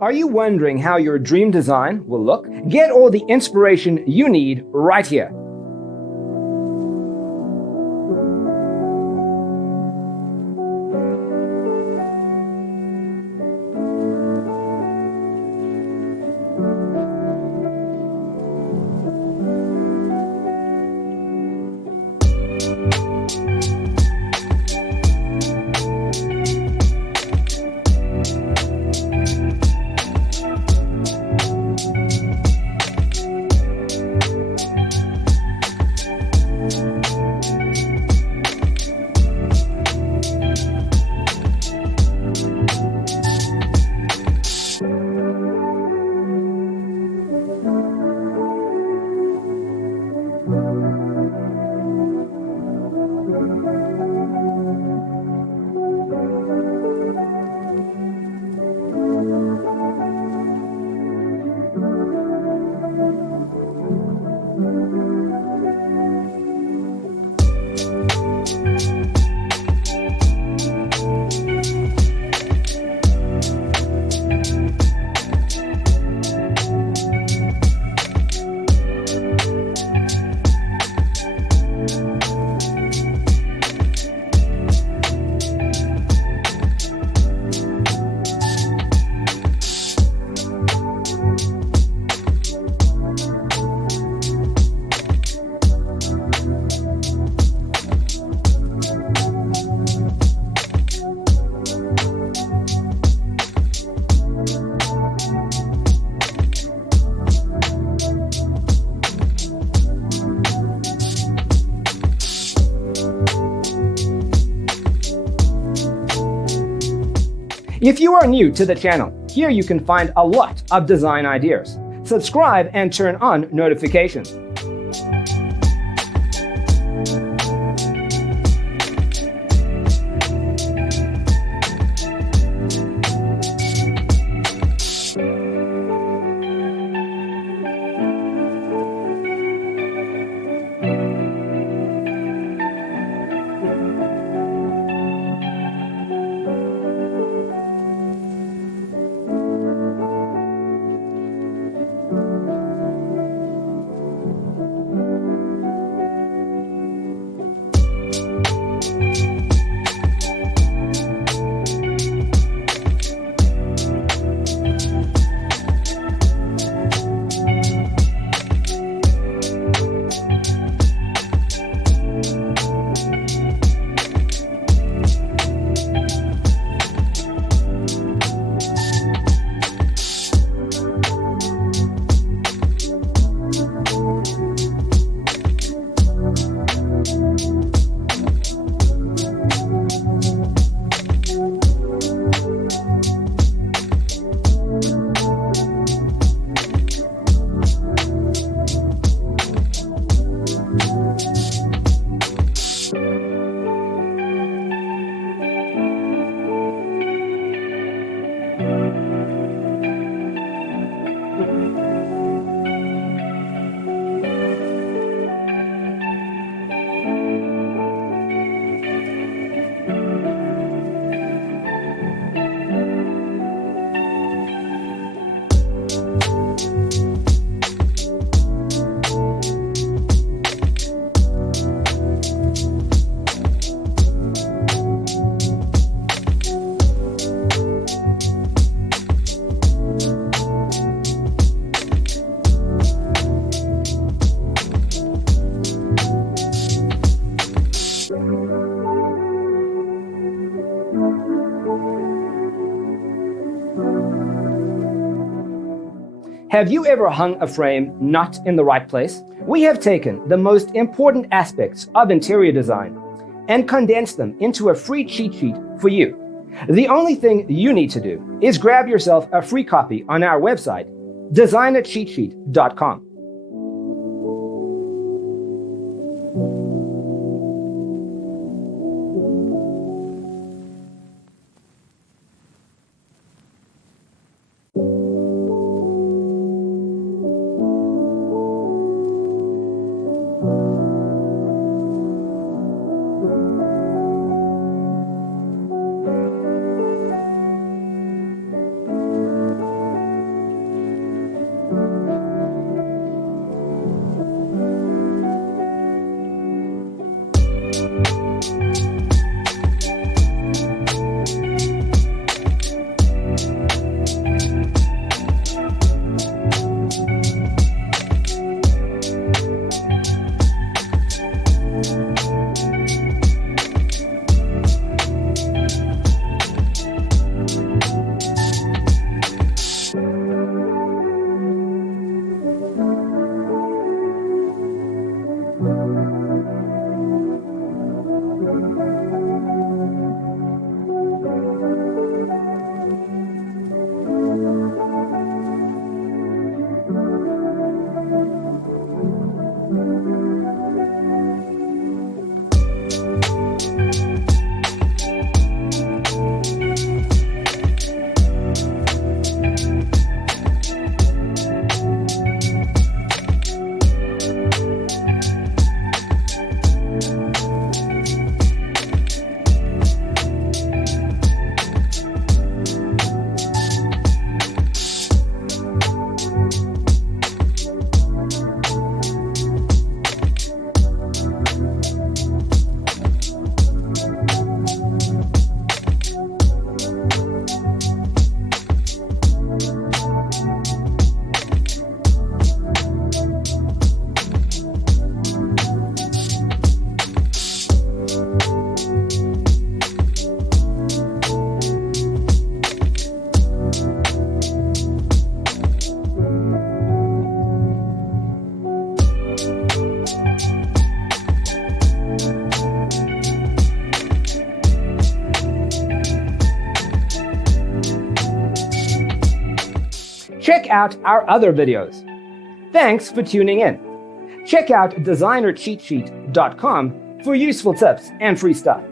Are you wondering how your dream design will look? Get all the inspiration you need right here. If you are new to the channel, here you can find a lot of design ideas. Subscribe and turn on notifications. Have you ever hung a frame not in the right place? We have taken the most important aspects of interior design and condensed them into a free cheat sheet for you. The only thing you need to do is grab yourself a free copy on our website, designercheatsheet.com. check out our other videos. Thanks for tuning in. Check out designercheatsheet.com for useful tips and free stuff.